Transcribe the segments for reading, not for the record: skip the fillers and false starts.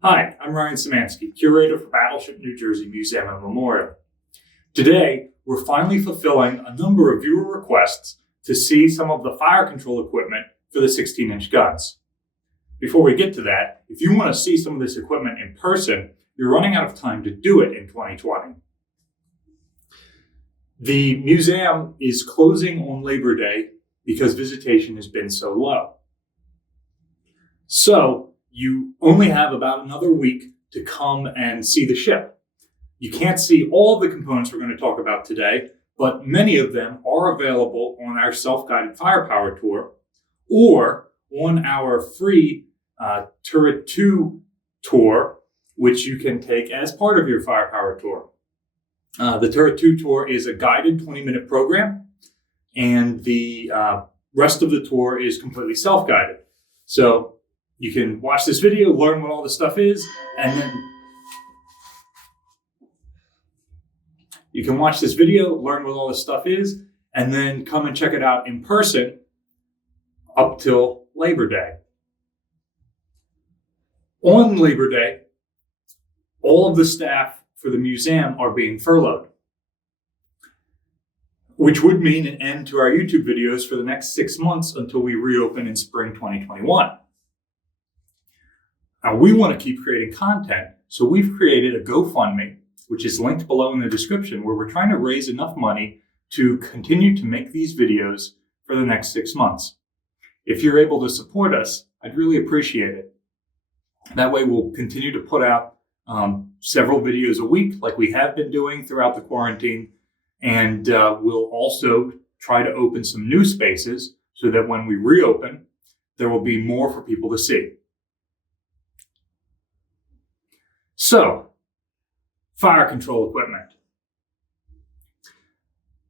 Hi, I'm Ryan Szymanski, curator for Battleship New Jersey Museum and Memorial. Today, we're finally fulfilling a number of viewer requests to see some of the fire control equipment for the 16-inch guns. Before we get to that, if you want to see some of this equipment in person, you're running out of time to do it in 2020. The museum is closing on Labor Day because visitation has been so low. So, you only have about another week to come and see the ship. You can't see all the components we're going to talk about today, but many of them are available on our self-guided firepower tour or on our free Turret 2 tour, which you can take as part of your firepower tour. The Turret 2 tour is a guided 20-minute program, and the rest of the tour is completely self-guided. So you can watch this video, learn what all this stuff is, and then come and check it out in person up till Labor Day. On Labor Day, all of the staff for the museum are being furloughed, which would mean an end to our YouTube videos for the next 6 months until we reopen in spring 2021. Now, we want to keep creating content, so we've created a GoFundMe, which is linked below in the description, where we're trying to raise enough money to continue to make these videos for the next 6 months. If you're able to support us, I'd really appreciate it. That way we'll continue to put out several videos a week like we have been doing throughout the quarantine, and we'll also try to open some new spaces so that when we reopen, there will be more for people to see. So, fire control equipment.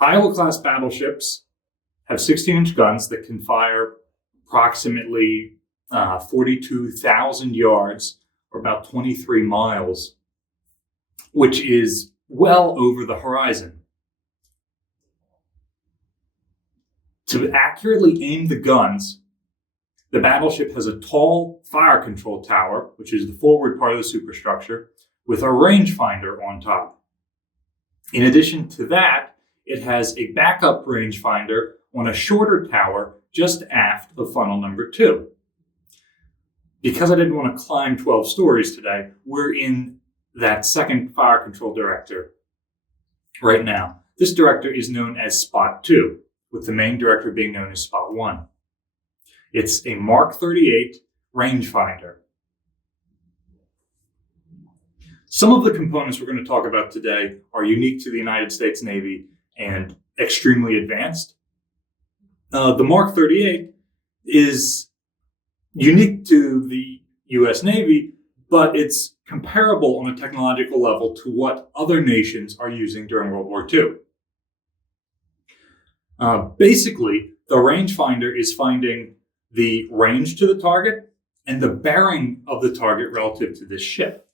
Iowa-class battleships have 16-inch guns that can fire approximately 42,000 yards, or about 23 miles, which is well over the horizon. To accurately aim the guns, the battleship has a tall fire control tower, which is the forward part of the superstructure, with a rangefinder on top. In addition to that, it has a backup rangefinder on a shorter tower just aft of funnel number 2. Because I didn't want to climb 12 stories today, we're in that second fire control director right now. This director is known as Spot 2, with the main director being known as Spot 1. It's a Mark 38 rangefinder. Some of the components we're going to talk about today are unique to the United States Navy and extremely advanced. The Mark 38 is unique to the U.S. Navy, but it's comparable on a technological level to what other nations are using during World War II. Basically, the rangefinder is finding the range to the target and the bearing of the target relative to this ship.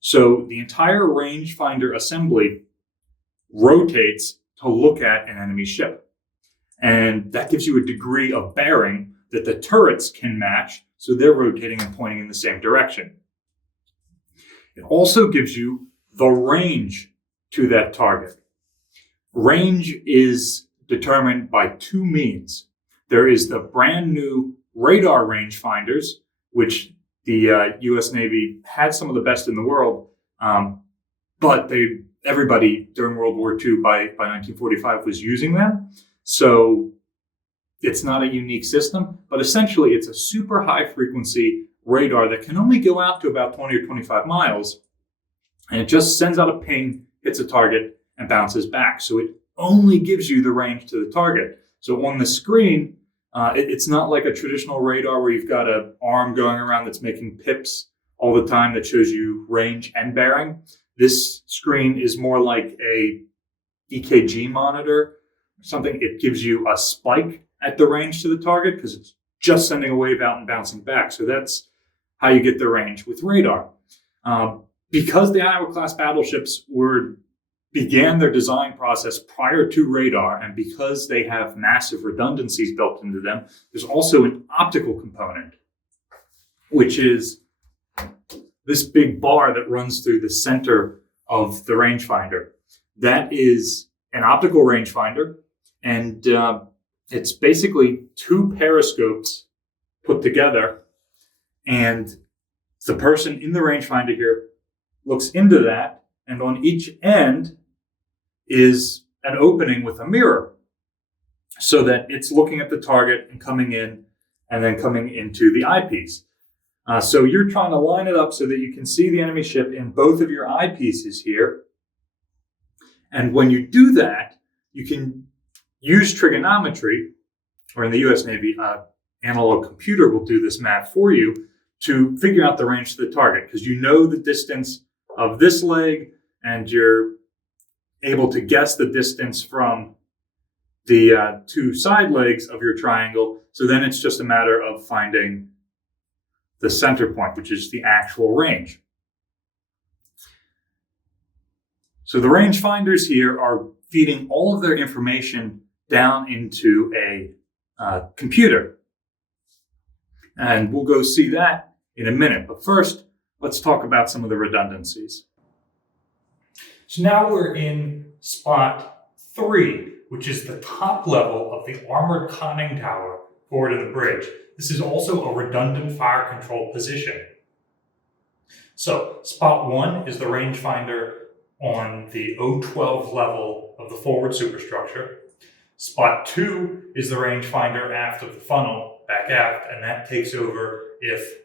So the entire rangefinder assembly rotates to look at an enemy ship. And that gives you a degree of bearing that the turrets can match, so they're rotating and pointing in the same direction. It also gives you the range to that target. Range is determined by 2 means. There is the brand new radar rangefinders, which the U.S. Navy had some of the best in the world, but everybody during World War II by 1945 was using them. So it's not a unique system, but essentially it's a super high frequency radar that can only go out to about 20 or 25 miles, and it just sends out a ping, hits a target, and bounces back. So it only gives you the range to the target. So on the screen, it's not like a traditional radar where you've got an arm going around that's making pips all the time that shows you range and bearing. This screen is more like a EKG monitor or something. It gives you a spike at the range to the target because it's just sending a wave out and bouncing back. So that's how you get the range with radar. Because the Iowa-class battleships began their design process prior to radar, and because they have massive redundancies built into them, there's also an optical component, which is this big bar that runs through the center of the rangefinder, that is an optical rangefinder, and it's basically two periscopes put together, and the person in the rangefinder here looks into that, and on each end is an opening with a mirror so that it's looking at the target and coming in and then coming into the eyepiece. So you're trying to line it up so that you can see the enemy ship in both of your eyepieces here. And when you do that, you can use trigonometry, or in the US Navy, analog computer will do this math for you to figure out the range to the target, because you know the distance of this leg and you're able to guess the distance from the two side legs of your triangle. So then it's just a matter of finding the center point, which is the actual range. So the rangefinders here are feeding all of their information down into a computer. And we'll go see that in a minute. But first, let's talk about some of the redundancies. So now we're in spot 3, which is the top level of the armored conning tower forward of the bridge. This is also a redundant fire control position. So spot 1 is the rangefinder on the O12 level of the forward superstructure. Spot 2 is the rangefinder aft of the funnel, back aft, and that takes over if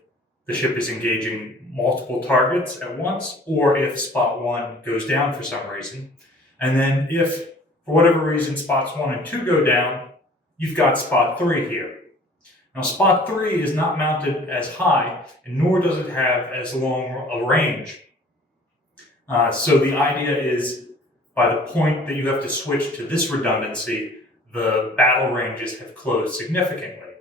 the ship is engaging multiple targets at once, or if spot 1 goes down for some reason. And then if, for whatever reason, spots 1 and 2 go down, you've got spot 3 here. Now, spot 3 is not mounted as high, and nor does it have as long a range. So the idea is, by the point that you have to switch to this redundancy, the battle ranges have closed significantly.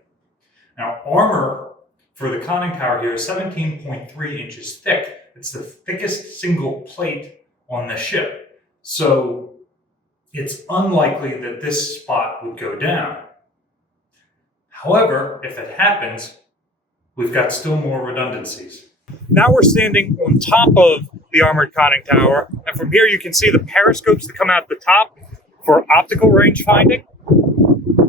Now, armor for the conning tower here is 17.3 inches thick. It's the thickest single plate on the ship. So it's unlikely that this spot would go down. However, if that happens, we've got still more redundancies. Now we're standing on top of the armored conning tower, and from here you can see the periscopes that come out the top for optical range finding.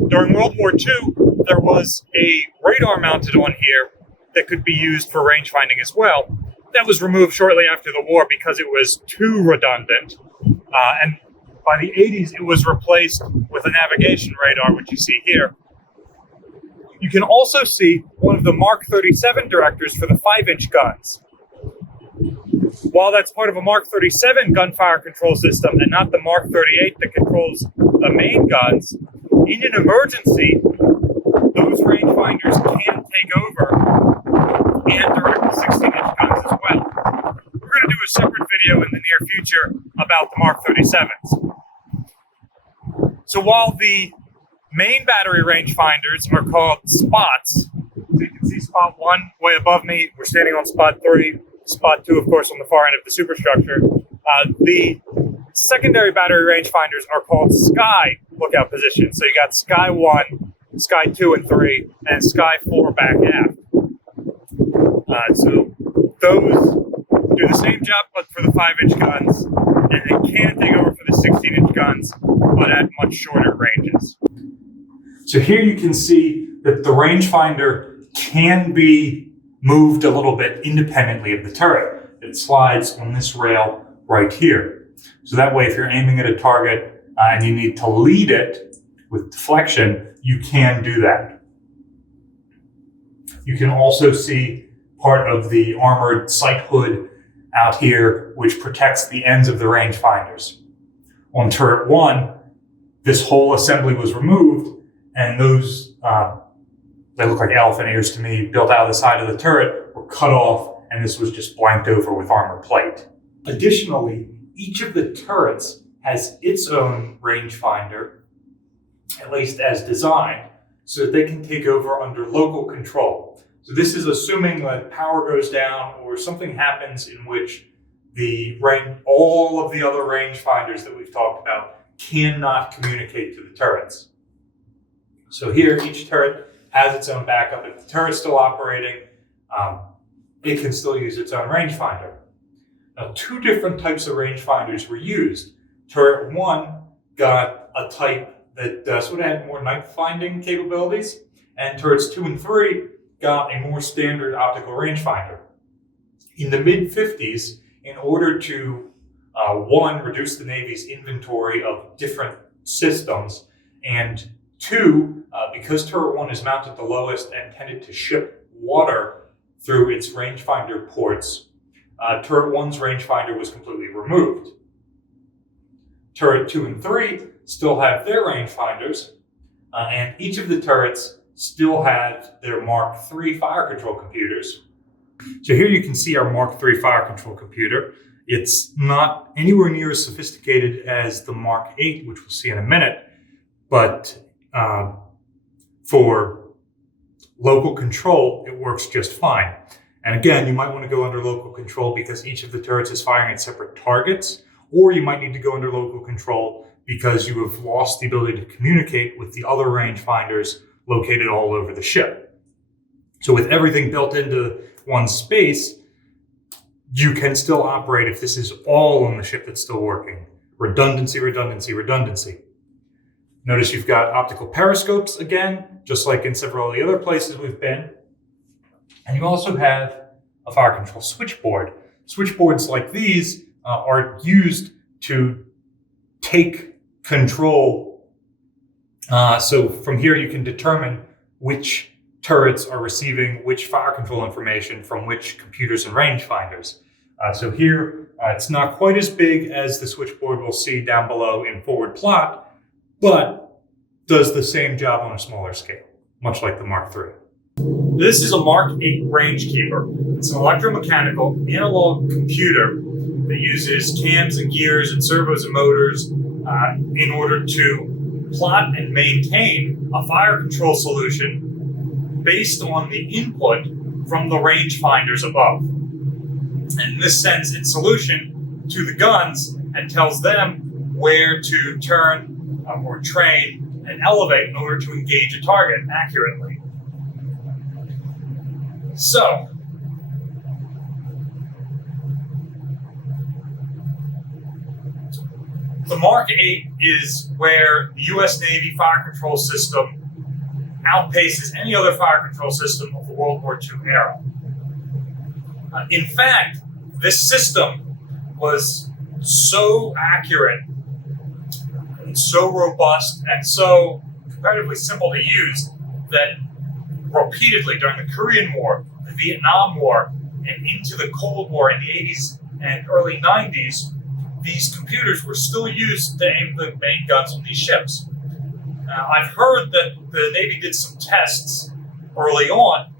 During World War II, there was a radar mounted on here that could be used for range finding as well. That was removed shortly after the war because it was too redundant, and by the 80s it was replaced with a navigation radar, which you see here. You can also see one of the Mark 37 directors for the 5-inch guns. While that's part of a Mark 37 gunfire control system and not the Mark 38 that controls the main guns, in an emergency, those rangefinders can take over and direct the 16-inch guns as well. We're going to do a separate video in the near future about the Mark 37s. So while the main battery rangefinders are called spots, so you can see spot 1 way above me, we're standing on spot 3, spot 2, of course, on the far end of the superstructure. The secondary battery rangefinders are called sky lookout positions. So you got sky 1, sky 2 and 3, and sky 4 back aft. So those do the same job, but for the 5-inch guns, and they can take over for the 16-inch guns, but at much shorter ranges. So here you can see that the rangefinder can be moved a little bit independently of the turret. It slides on this rail right here. So that way, if you're aiming at a target and you need to lead it with deflection, you can do that. You can also see part of the armored sight hood out here, which protects the ends of the rangefinders. On turret 1, this whole assembly was removed, and those, they look like elephant ears to me, built out of the side of the turret, were cut off, and this was just blanked over with armor plate. Additionally, each of the turrets has its own rangefinder, at least as designed, so that they can take over under local control. So this is assuming that power goes down or something happens in which all of the other rangefinders that we've talked about cannot communicate to the turrets. So here, each turret has its own backup. If the turret's still operating, it can still use its own rangefinder. Now, two different types of rangefinders were used. Turret 1 got a type that sort of had more night finding capabilities, and turrets 2 and 3 got a more standard optical rangefinder. In the mid-50s, in order to, one, reduce the Navy's inventory of different systems, and two, because Turret 1 is mounted the lowest and tended to ship water through its rangefinder ports, Turret 1's rangefinder was completely removed. Turret 2 and 3 still have their rangefinders, and each of the turrets still had their Mark III fire control computers. So here you can see our Mark III fire control computer. It's not anywhere near as sophisticated as the Mark VIII, which we'll see in a minute, but for local control, it works just fine. And again, you might want to go under local control because each of the turrets is firing at separate targets, or you might need to go under local control because you have lost the ability to communicate with the other rangefinders located all over the ship. So with everything built into one space, you can still operate if this is all on the ship that's still working. Redundancy, redundancy, redundancy. Notice you've got optical periscopes again, just like in several of the other places we've been. And you also have a fire control switchboard. Switchboards like these are used to take control. So from here you can determine which turrets are receiving which fire control information from which computers and rangefinders. So here it's not quite as big as the switchboard we'll see down below in forward plot, but does the same job on a smaller scale, much like the Mark III. This is a Mark VIII Rangekeeper. It's an electromechanical analog computer that uses cams and gears and servos and motors in order to plot and maintain a fire control solution based on the input from the rangefinders above. And this sends its solution to the guns and tells them where to turn or train and elevate in order to engage a target accurately. So, the Mark VIII is where the U.S. Navy fire control system outpaces any other fire control system of the World War II era. In fact, this system was so accurate and so robust and so comparatively simple to use that repeatedly during the Korean War, the Vietnam War, and into the Cold War in the 80s and early 90s, these computers were still used to aim the main guns on these ships. I've heard that the Navy did some tests early on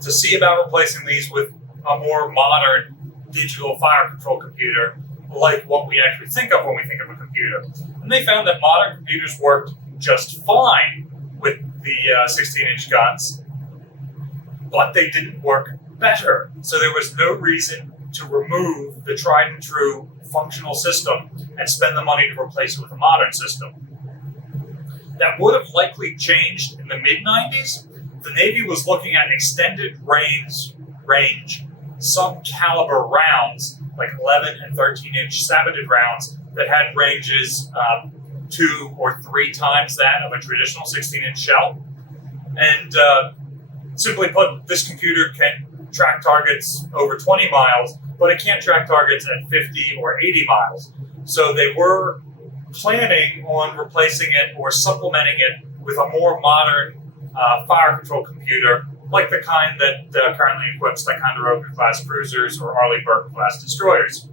to see about replacing these with a more modern digital fire control computer, like what we actually think of when we think of a computer. And they found that modern computers worked just fine with the 16-inch guns, but they didn't work better. So there was no reason to remove the tried and true functional system and spend the money to replace it with a modern system. That would have likely changed in the mid-90s. The Navy was looking at extended range, sub-caliber rounds, like 11 and 13-inch saboted rounds that had ranges 2 or 3 times that of a traditional 16-inch shell. And simply put, this computer can track targets over 20 miles, but it can't track targets at 50 or 80 miles. So they were planning on replacing it or supplementing it with a more modern fire control computer, like the kind that currently equips Ticonderoga-class cruisers or Arleigh Burke-class destroyers.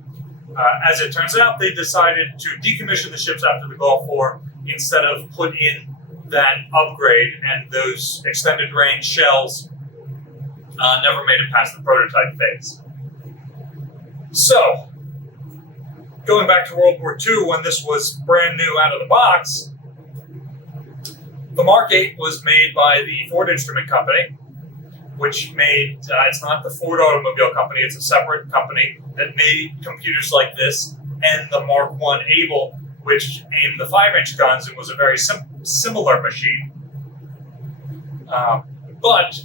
As it turns out, they decided to decommission the ships after the Gulf War instead of put in that upgrade, and those extended range shells never made it past the prototype phase. So, going back to World War II, when this was brand new out of the box, the Mark VIII was made by the Ford Instrument Company, which made, it's not the Ford Automobile Company, it's a separate company that made computers like this, and the Mark I Able, which aimed the 5-inch guns and was a very similar machine. But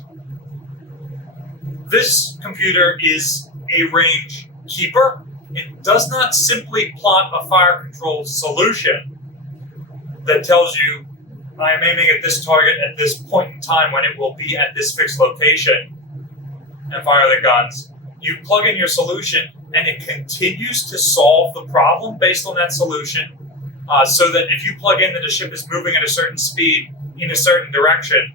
This computer is a range keeper. It does not simply plot a fire control solution that tells you, I am aiming at this target at this point in time when it will be at this fixed location, and fire the guns. You plug in your solution and it continues to solve the problem based on that solution, so that if you plug in that a ship is moving at a certain speed in a certain direction,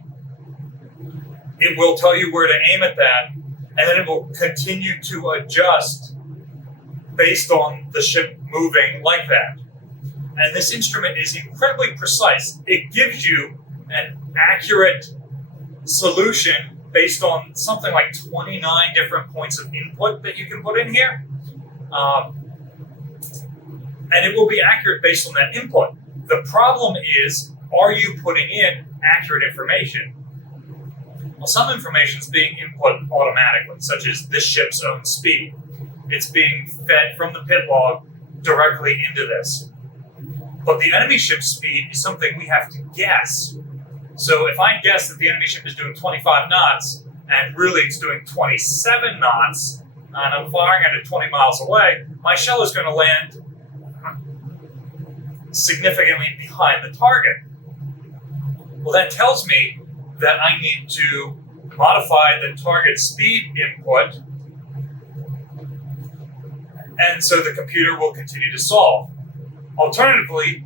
it will tell you where to aim at that, and then it will continue to adjust based on the ship moving like that. And this instrument is incredibly precise. It gives you an accurate solution based on something like 29 different points of input that you can put in here. And it will be accurate based on that input. The problem is, are you putting in accurate information? Well, some information is being input automatically, such as this ship's own speed. It's being fed from the pit log directly into this. But the enemy ship's speed is something we have to guess. So if I guess that the enemy ship is doing 25 knots, and really it's doing 27 knots, and I'm firing at it 20 miles away, my shell is going to land significantly behind the target. Well, that tells me that I need to modify the target speed input, and so the computer will continue to solve. Alternatively,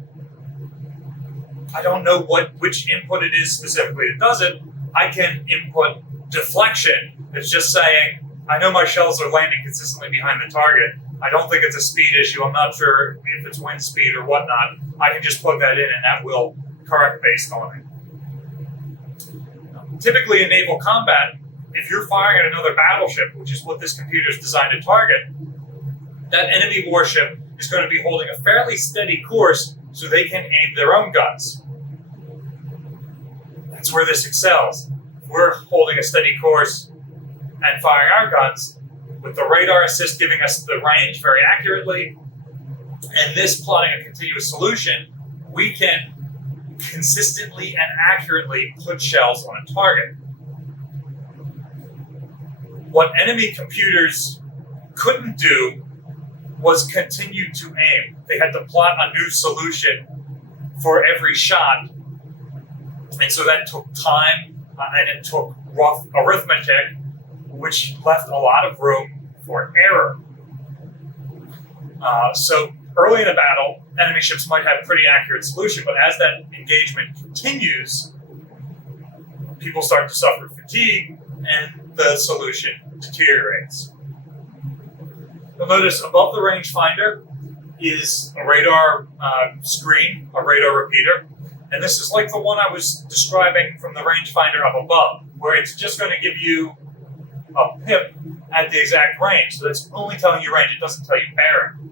I don't know which input it is specifically that does it. I can input deflection. It's just saying, I know my shells are landing consistently behind the target. I don't think it's a speed issue. I'm not sure if it's wind speed or whatnot. I can just plug that in and that will correct based on it. Typically in naval combat, if you're firing at another battleship, which is what this computer is designed to target, that enemy warship is going to be holding a fairly steady course so they can aim their own guns. That's where this excels. We're holding a steady course and firing our guns, with the radar assist giving us the range very accurately, and this plotting a continuous solution, we can consistently and accurately put shells on a target. What enemy computers couldn't do was continue to aim. They had to plot a new solution for every shot, and so that took time, and it took rough arithmetic, which left a lot of room for error. So early in a battle, enemy ships might have a pretty accurate solution, but as that engagement continues, people start to suffer fatigue, and the solution deteriorates. You'll notice above the rangefinder is a radar screen, a radar repeater, and this is like the one I was describing from the rangefinder up above, where it's just going to give you a pip at the exact range. So that's only telling you range, it doesn't tell you bearing.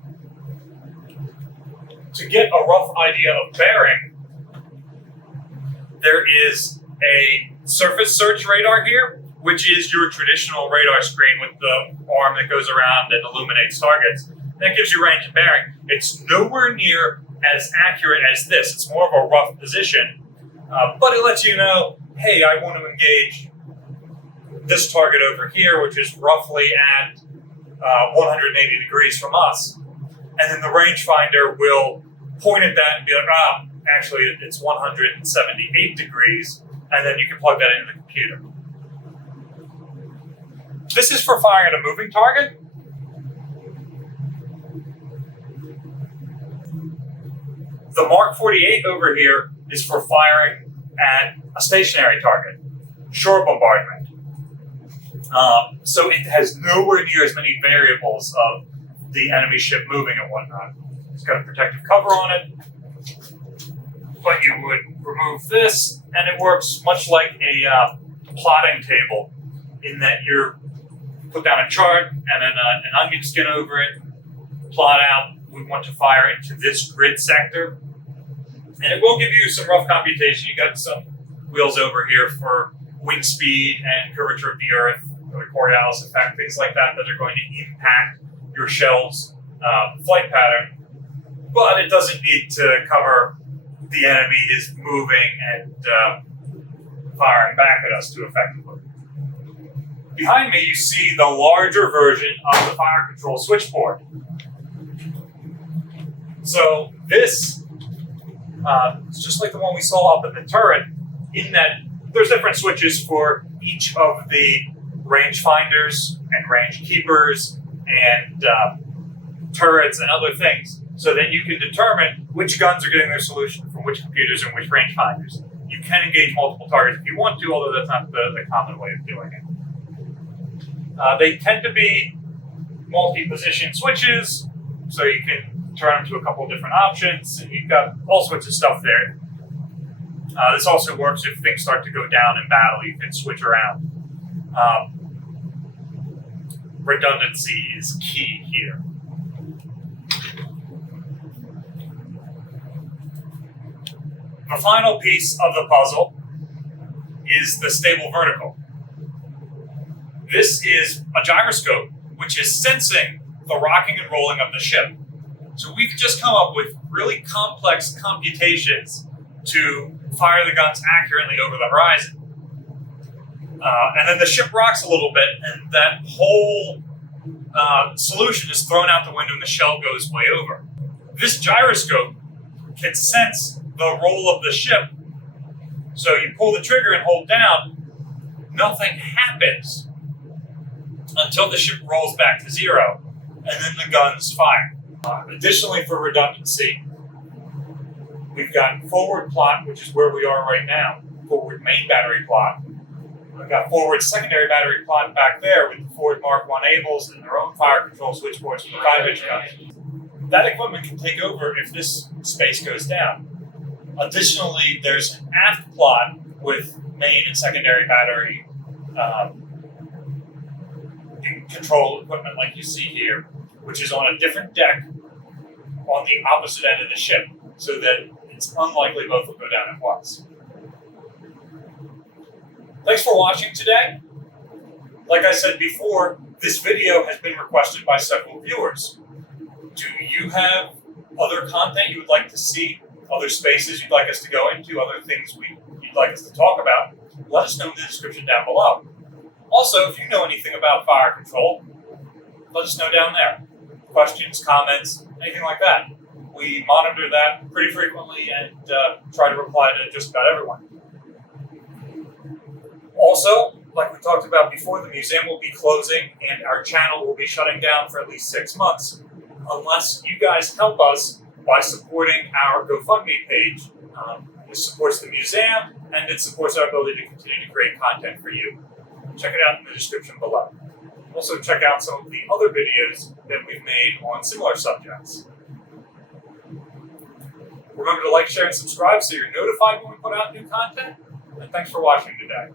To get a rough idea of bearing, there is a surface search radar here, which is your traditional radar screen with the arm that goes around and illuminates targets. That gives you range and bearing. It's nowhere near as accurate as this. It's more of a rough position, but it lets you know, hey, I want to engage this target over here, which is roughly at 180 degrees from us. And then the rangefinder will point at that and be like, actually it's 178 degrees, and then you can plug that into the computer. This is for firing at a moving target. The Mark 48 over here is for firing at a stationary target, shore bombardment. So it has nowhere near as many variables of the enemy ship moving and whatnot. It's got a protective cover on it, but you would remove this, and it works much like a plotting table, in that you're put down a chart and then an onion skin over it, plot out, we want to fire into this grid sector. And it will give you some rough computation. You got some wheels over here for wind speed and curvature of the earth, the Coriolis effect, things like that that are going to impact your shell's flight pattern. But it doesn't need to cover the enemy is moving and firing back at us too effectively. Behind me, you see the larger version of the fire control switchboard. So this is just like the one we saw up in the turret, in that there's different switches for each of the rangefinders and range keepers and turrets and other things, so that you can determine which guns are getting their solution from which computers and which rangefinders. You can engage multiple targets if you want to, although that's not the common way of doing it. They tend to be multi-position switches, so you can turn them to a couple of different options, and you've got all sorts of stuff there. This also works if things start to go down in battle. You can switch around. Redundancy is key here. The final piece of the puzzle is the stable vertical. This is a gyroscope which is sensing the rocking and rolling of the ship. So we've just come up with really complex computations to fire the guns accurately over the horizon. And then the ship rocks a little bit, and that whole solution is thrown out the window and the shell goes way over. This gyroscope can sense the roll of the ship. So you pull the trigger and hold down, nothing happens until the ship rolls back to zero, and then the guns fire. Additionally, for redundancy, we've got forward plot, which is where we are right now, forward main battery plot. We've got forward secondary battery plot back there with the forward Mark 1 Ables and their own fire control switchboards for the 5-inch guns. That equipment can take over if this space goes down. Additionally, there's an aft plot with main and secondary battery control equipment like you see here, which is on a different deck on the opposite end of the ship, so that it's unlikely both will go down at once. Thanks for watching today. Like I said before, this video has been requested by several viewers. Do you have other content you would like to see, other spaces you'd like us to go into, other things you'd like us to talk about? Let us know in the description down below. Also, if you know anything about fire control, let us know down there. Questions, comments, anything like that. We monitor that pretty frequently and try to reply to just about everyone. Also, like we talked about before, the museum will be closing and our channel will be shutting down for at least 6 months, unless you guys help us by supporting our GoFundMe page. This supports the museum and it supports our ability to continue to create content for you. Check it out in the description below. Also check out some of the other videos that we've made on similar subjects. Remember to like, share, and subscribe so you're notified when we put out new content. And thanks for watching today.